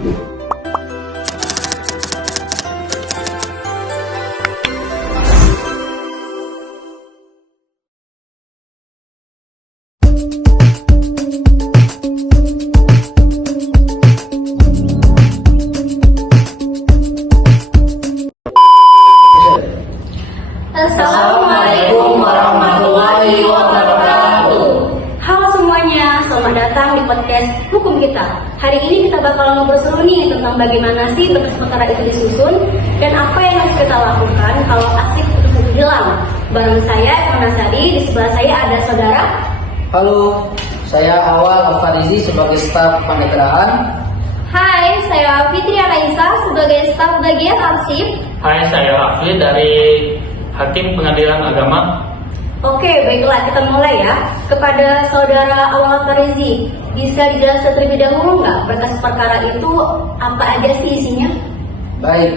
Assalamualaikum warahmatullahi wabarakatuh. Halo semuanya, selamat datang di podcast Hukum Kita. Hari ini kita bakal ngobrol seru nih tentang bagaimana sih berkas perkara itu disusun dan apa yang harus kita lakukan kalau arsip putus hilang. Bareng saya, Manasari, di sebelah saya ada saudara. Halo, saya Awal Alfarizi sebagai staf panitiaan. Hai, saya Fitri Alaisa sebagai staf bagian arsip. Hai, saya Rafli dari Hakim Pengadilan Agama. Oke, baiklah kita mulai ya. Kepada saudara Awal Farizi, bisa dijelaskan terlebih dahulu nggak berkas perkara itu apa aja sih isinya? Baik,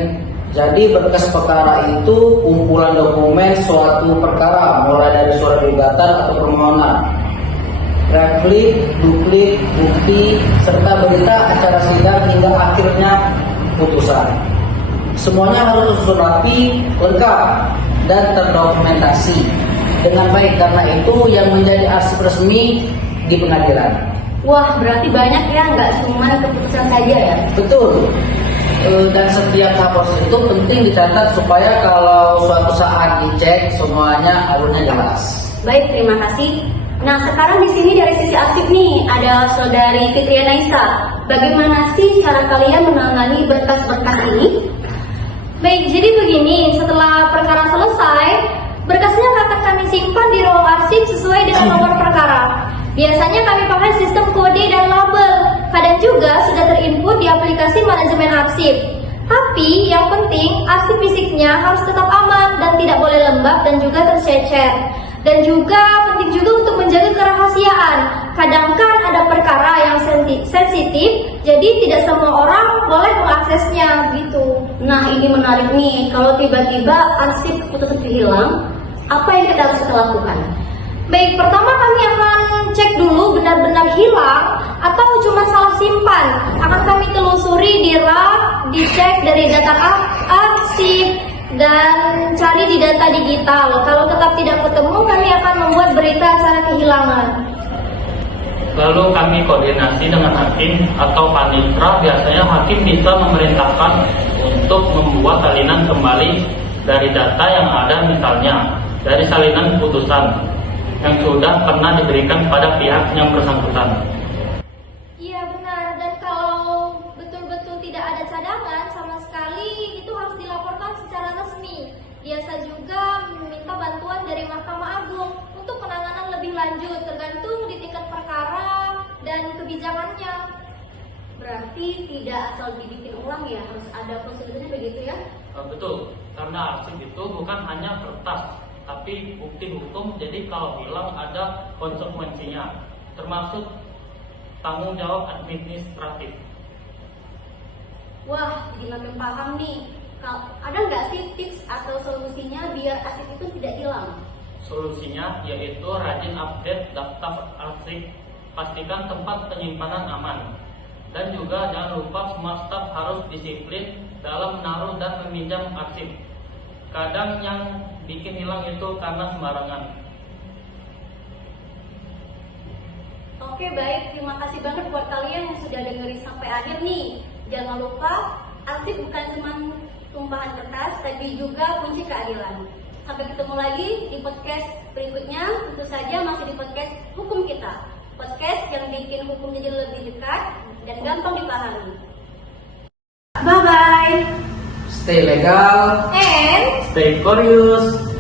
jadi berkas perkara itu kumpulan dokumen suatu perkara mulai dari surat gugatan atau permohonan, replik, duplik, bukti, serta berita acara sidang hingga akhirnya putusan. Semuanya harus tersusun rapi, lengkap, dan terdokumentasi dengan baik karena itu yang menjadi arsip resmi di pengadilan. Wah, berarti banyak ya, nggak cuma keputusan saja ya? Betul. Dan setiap tahap proses itu penting dicatat supaya kalau suatu saat dicek semuanya alurnya jelas. Baik, terima kasih. Nah, sekarang di sini dari sisi arsip nih ada saudari Fitri Naisa. Bagaimana sih cara kalian menangani berkas-berkas ini? Baik, jadi begini, setelah perkara selesai, berkasnya akan kami simpan di ruang arsip sesuai dengan nomor perkara. Biasanya kami pakai sistem kode dan label, kadang juga sudah terinput di aplikasi manajemen arsip. Tapi yang penting, arsip fisiknya harus tetap aman dan tidak boleh lembab dan juga tercecer. Dan juga penting juga untuk menjaga kerahasiaan. Kadang kan ada perkara yang sensitif, jadi tidak semua orang boleh mengaksesnya gitu. Nah, ini menarik nih. Kalau tiba-tiba arsip putus hilang, apa yang kita harus lakukan? Baik, pertama kami akan cek dulu benar-benar hilang atau cuma salah simpan. Akan kami telusuri di rak, dicek dari data arsip, dan cari di data digital. Kalau tetap tidak ketemu, kami akan membuat berita acara kehilangan. Lalu kami koordinasi dengan hakim atau panitra. Biasanya hakim bisa memerintahkan untuk membuat salinan kembali dari data yang ada, misalnya dari salinan putusan yang sudah pernah diberikan pada pihak yang bersangkutan. Iya benar, dan kalau betul-betul tidak ada cadangan sama sekali, itu harus dilaporkan secara resmi. Biasa juga meminta bantuan dari Mahkamah Agung untuk penanganan lebih lanjut, tergantung di tingkat perkara dan kebijakannya. Berarti tidak asal dibikin ulang ya, harus ada prosedurnya begitu ya? Betul, karena arsip itu bukan hanya kertas, tapi bukti hukum. Jadi kalau hilang ada konsekuensinya, termasuk tanggung jawab administratif. Wah, jadi makin paham nih. Ada nggak sih tips atau solusinya biar arsip itu tidak hilang? Solusinya yaitu rajin update daftar arsip, pastikan tempat penyimpanan aman, dan juga jangan lupa semua staf harus disiplin dalam menaruh dan meminjam arsip. Kadang yang bikin hilang itu karena sembarangan. Oke, baik, terima kasih banget buat kalian yang sudah dengerin sampai akhir nih. Jangan lupa, arsip bukan cuma tumpahan kertas, tapi juga kunci keadilan. Sampai ketemu lagi di podcast berikutnya, tentu saja masih di podcast Hukum Kita. Podcast yang bikin hukum jadi lebih dekat dan gampang dipahami. Bye-bye. Stay legal And Stay curious.